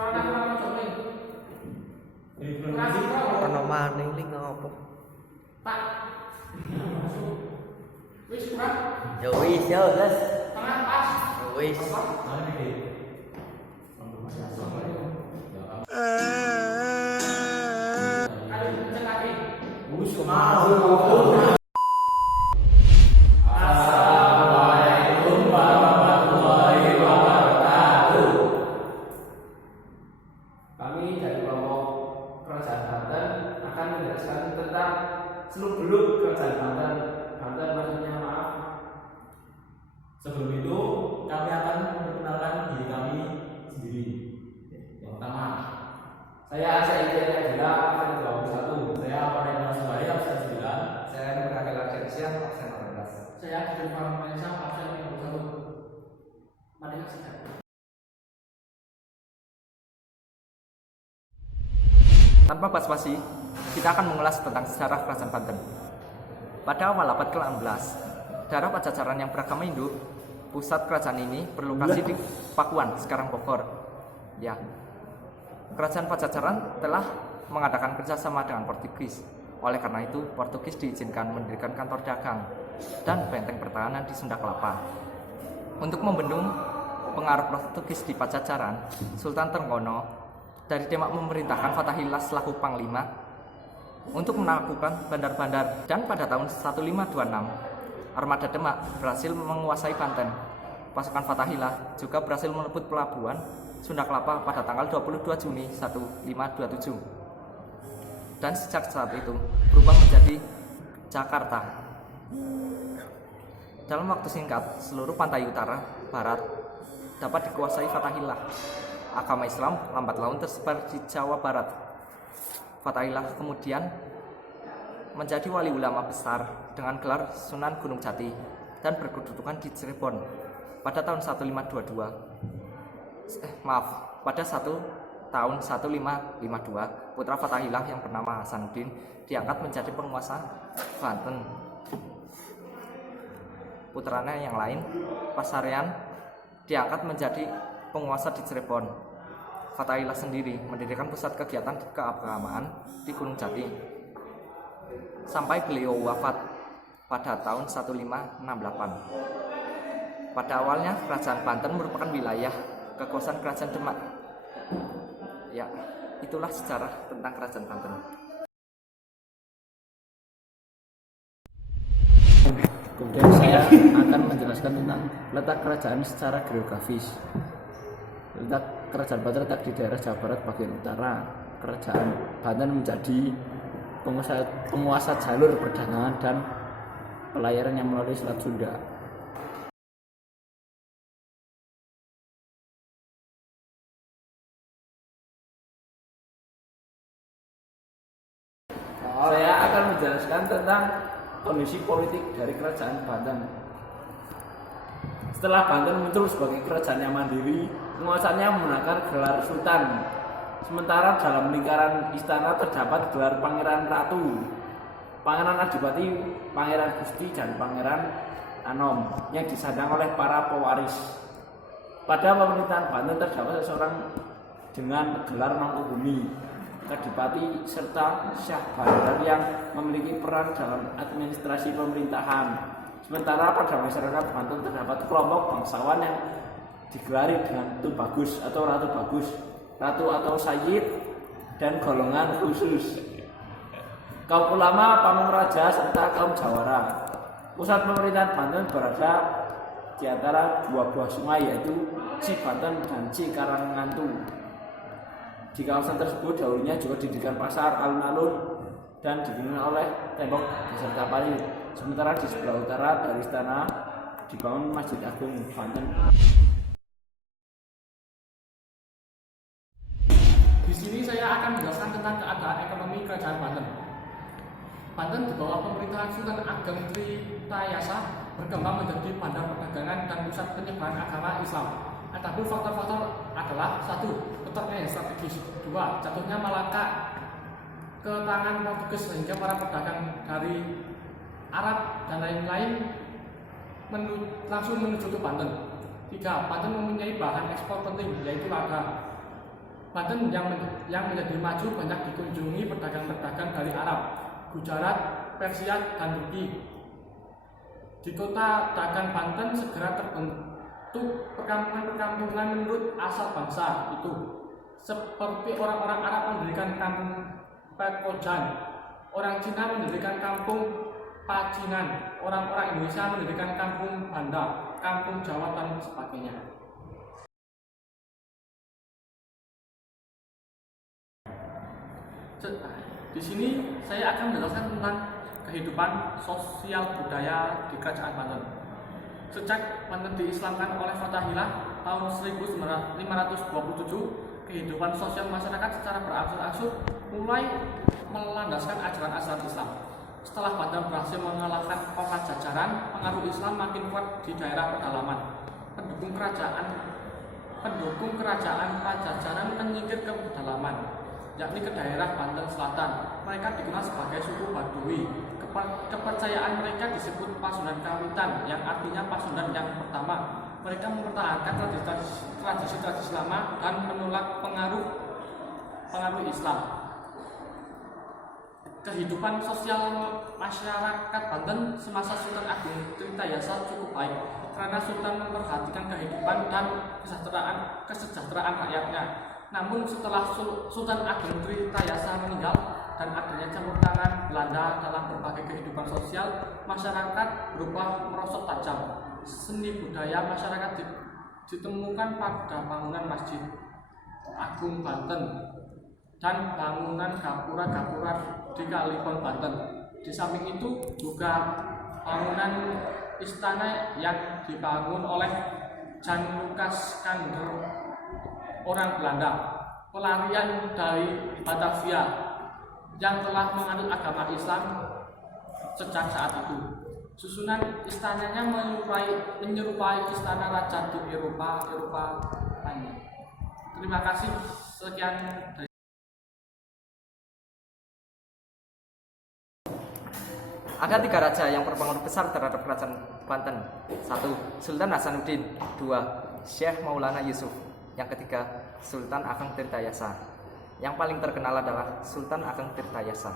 Ono maning ning ngopo? Pak. Wis kurang. Ya wis ya, Les. Tengah pas. Wis. Ayo pencet lagi. Wis mau. Assalamualaikum warahmatullahi wabarakatuh. Kami dari kelompok Kerajaan Banten akan menjelaskan tentang seluk-beluk Kerajaan Banten. Banten maksudnya maaf. Sebelum itu, kami akan memperkenalkan diri kami sendiri. Yang pertama, Saya Said adalah absen 21. saya Farhan Subari, absen 9. Saya Nurul Ardiansyah, absen 18. Saya Abdul Farhan Maisa, absen 21. Mari saksikan. Tanpa basa-basi, kita akan mengulas tentang sejarah Kerajaan Banten. Pada awal abad ke-16, daerah Pajajaran yang beragama Hindu, pusat kerajaan ini berlokasi di Pakuan, sekarang Bogor. Ya, Kerajaan Pajajaran telah mengadakan kerjasama dengan Portugis. Oleh karena itu, Portugis diizinkan mendirikan kantor dagang dan benteng pertahanan di Sunda Kelapa. Untuk membendung pengaruh Portugis di Pajajaran, Sultan Trenggono dari Demak memerintahkan Fathahillah selaku panglima untuk menaklukkan bandar-bandar, dan pada tahun 1526 armada Demak berhasil menguasai Banten. Pasukan Fathahillah juga berhasil merebut pelabuhan Sunda Kelapa pada tanggal 22 Juni 1527. Dan sejak saat itu berubah menjadi Jakarta. Dalam waktu singkat, seluruh pantai utara, barat dapat dikuasai Fathahillah. Agama Islam lambat laun tersebar di Jawa Barat. Fathahillah kemudian menjadi wali ulama besar dengan gelar Sunan Gunung Jati dan berkedudukan di Cirebon pada tahun 1522. Pada tahun 1552, putra Fathahillah yang bernama Hasanuddin diangkat menjadi penguasa Banten. Putranya yang lain, Pasarian, diangkat menjadi penguasa di Cirebon. Fathahillah sendiri mendirikan pusat kegiatan keagamaan di Gunung Jati sampai beliau wafat pada tahun 1568. Pada awalnya Kerajaan Banten merupakan wilayah kekuasaan Kerajaan Demak. Ya, itulah sejarah tentang Kerajaan Banten. Kemudian saya akan menjelaskan tentang letak kerajaan secara geografis. Letak Kerajaan Banten terletak di daerah Jawa Barat bagian utara. Kerajaan Banten menjadi penguasa jalur perdagangan dan pelayaran yang melalui Selat Sunda. Saya akan menjelaskan tentang kondisi politik dari Kerajaan Banten. Setelah Banten muncul sebagai kerajaan yang mandiri, penguasaannya menggunakan gelar Sultan. Sementara dalam lingkaran istana terdapat gelar Pangeran Ratu, Pangeran Adipati, Pangeran Gusti, dan Pangeran Anom yang disandang oleh para pewaris. Pada pemerintahan Banten terdapat seseorang dengan gelar Mangkubumi, Kadipati, serta Syah Bandar yang memiliki peran dalam administrasi pemerintahan. Sementara pada masyarakat Banten terdapat kelompok bangsawan yang digelari dengan Tubagus atau Ratu Bagus, Ratu atau Sayyid, dan golongan khusus, kaum ulama, pamung raja, serta kaum jawara. Pusat pemerintahan Banten berada di antara dua buah sungai, yaitu Cibanten dan Cikarangmantu. Di kawasan tersebut dahulunya juga didirikan pasar, alun-alun, dan dibina oleh tembok beserta parit. Sementara di sebelah utara dari istana dibangun Masjid Agung Banten. Di sini saya akan menjelaskan tentang keadaan ekonomi Kerajaan Banten. Banten di bawah pemerintahan Sultan Ageng Tritayasa berkembang menjadi bandar perdagangan dan pusat penyebaran agama Islam. Adapun faktor-faktor adalah: 1. Letaknya yang strategis. 2. Jatuhnya Malaka ke tangan Portugis sehingga para pedagang dari Arab dan lain-lain langsung menuju ke Banten. 3. Banten mempunyai bahan ekspor penting, yaitu lada. Banten yang menjadi maju banyak dikunjungi pedagang-pedagang dari Arab, Gujarat, Persia, dan Turki. Di kota dagang Banten segera terbentuk perkampungan-perkampungan menurut asal bangsa itu. Seperti orang-orang Arab mendirikan kampung Pekojan, orang Cina mendirikan kampung Pacinan, orang-orang Indonesia mendirikan kampung Banda, kampung Jawa, dan sebagainya. Di sini saya akan menjelaskan tentang kehidupan sosial budaya di Kerajaan Banten. Sejak Banten diislamkan oleh Fathahilah tahun 1527, kehidupan sosial masyarakat secara berangsur-angsur mulai melandaskan ajaran-ajaran Islam. Setelah Banten berhasil mengalahkan Pajajaran, pengaruh Islam makin kuat di daerah pedalaman. Pendukung kerajaan Pajajaran menyingkir ke pedalaman, yakni ke daerah Banten Selatan. Mereka dikenal sebagai suku Baduy. Kepercayaan mereka disebut Pasundan Kawitan, yang artinya Pasundan yang pertama. Mereka mempertahankan tradisi-tradisi lama dan menolak pengaruh Islam. Kehidupan sosial masyarakat Banten semasa Sultan Agung Tritayasa cukup baik, karena Sultan memperhatikan kehidupan dan kesejahteraan rakyatnya. Namun setelah Sultan Agung Tritayasa meninggal dan adanya campur tangan Belanda dalam berbagai kehidupan sosial, masyarakat berubah merosot tajam. Seni budaya masyarakat ditemukan pada bangunan Masjid Agung Banten dan bangunan gapura-gapura di Kalibon Banten. Di samping itu juga bangunan istana yang dibangun oleh Jan Lucas Kander, orang Belanda, pelarian dari Batavia yang telah menganut agama Islam sejak saat itu. Susunan istananya menyerupai istana raja di Eropa lainnya. Terima kasih. Sekian dari Ada 3 raja yang berpengaruh besar terhadap kerajaan Banten. 1. Sultan Hasanuddin. 2. Syekh Maulana Yusuf. Yang ketiga, Sultan Ageng Tirtayasa. Yang paling terkenal adalah Sultan Ageng Tirtayasa.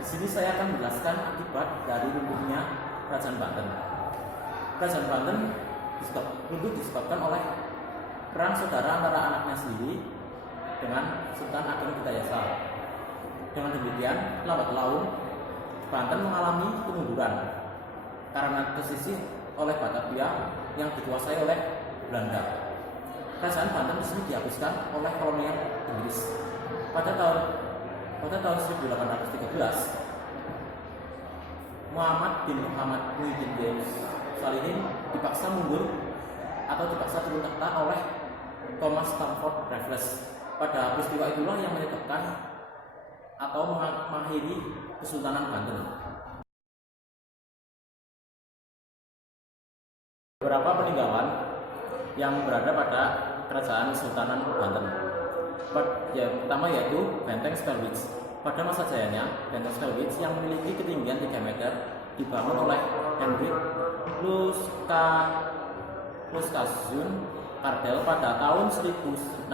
Di sini saya akan menjelaskan akibat dari runtuhnya Kerajaan Banten. Kerajaan Banten runtuh disebabkan oleh perang saudara antara anaknya sendiri dengan Sultan Ageng Tirtayasa. Dengan demikian, lambat laun Banten mengalami kemunduran karena tersisih oleh Batavia yang dikuasai oleh Belanda. Kerajaan Banten di sini dihapuskan oleh kolonial Inggris. Pada tahun 1813, Muhammad bin Muhyiddin James Salihin dipaksa mundur atau dipaksa turun tahta oleh Thomas Stamford Raffles. Pada peristiwa itulah yang menyebabkan atau mengakhiri Kesultanan Banten. Beberapa peninggalan yang berada pada Kerajaan Kesultanan Banten. Yang pertama yaitu Benteng Spelwitz. Pada masa jayanya, Benteng Spelwitz yang memiliki ketinggian 3 meter dibangun oleh Hendrik Luskazun Kardel pada tahun 1681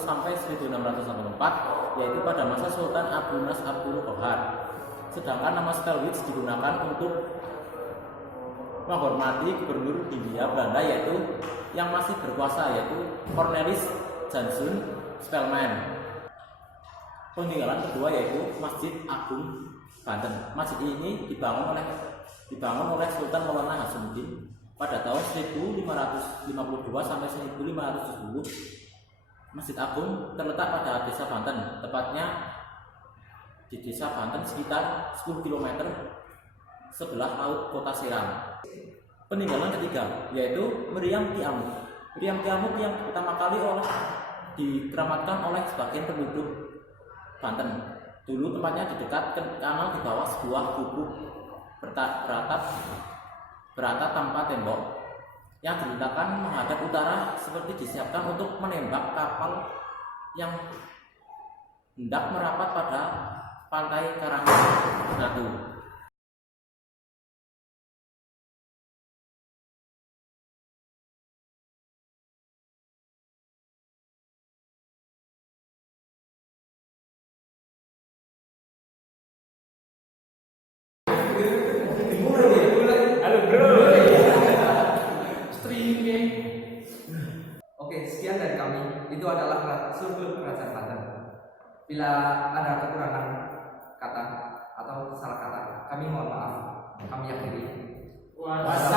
sampai 1684, yaitu pada masa Sultan Abunas Abdul Qahar. Sedangkan nama Spelwitz digunakan untuk menghormati gubernur Hindia Belanda yang masih berkuasa, yaitu Cornelis Janson Spelman. Peninggalan kedua yaitu Masjid Agung Banten. Masjid ini dibangun oleh Sultan Maulana Hasanuddin pada tahun 1552 sampai 1570. Masjid Agung terletak pada desa Banten, tepatnya di desa Banten sekitar 10 km sebelah laut kota Serang. Peninggalan ketiga yaitu Meriam Kiamut. Meriam Kiamut yang pertama kali dikeramatkan oleh sebagian penduduk Banten. Dulu tempatnya di dekat kanal di bawah sebuah gubuk beratap tanpa tembok yang diletakkan menghadap utara, seperti disiapkan untuk menembak kapal yang hendak merapat pada Pantai Karangatu. Streaming. Oke, sekian dari kami. Itu adalah survei kerajaan Banten. Bila ada kekurangan kata atau salah kata, kami mohon maaf. Kami akhiri. Wassalam.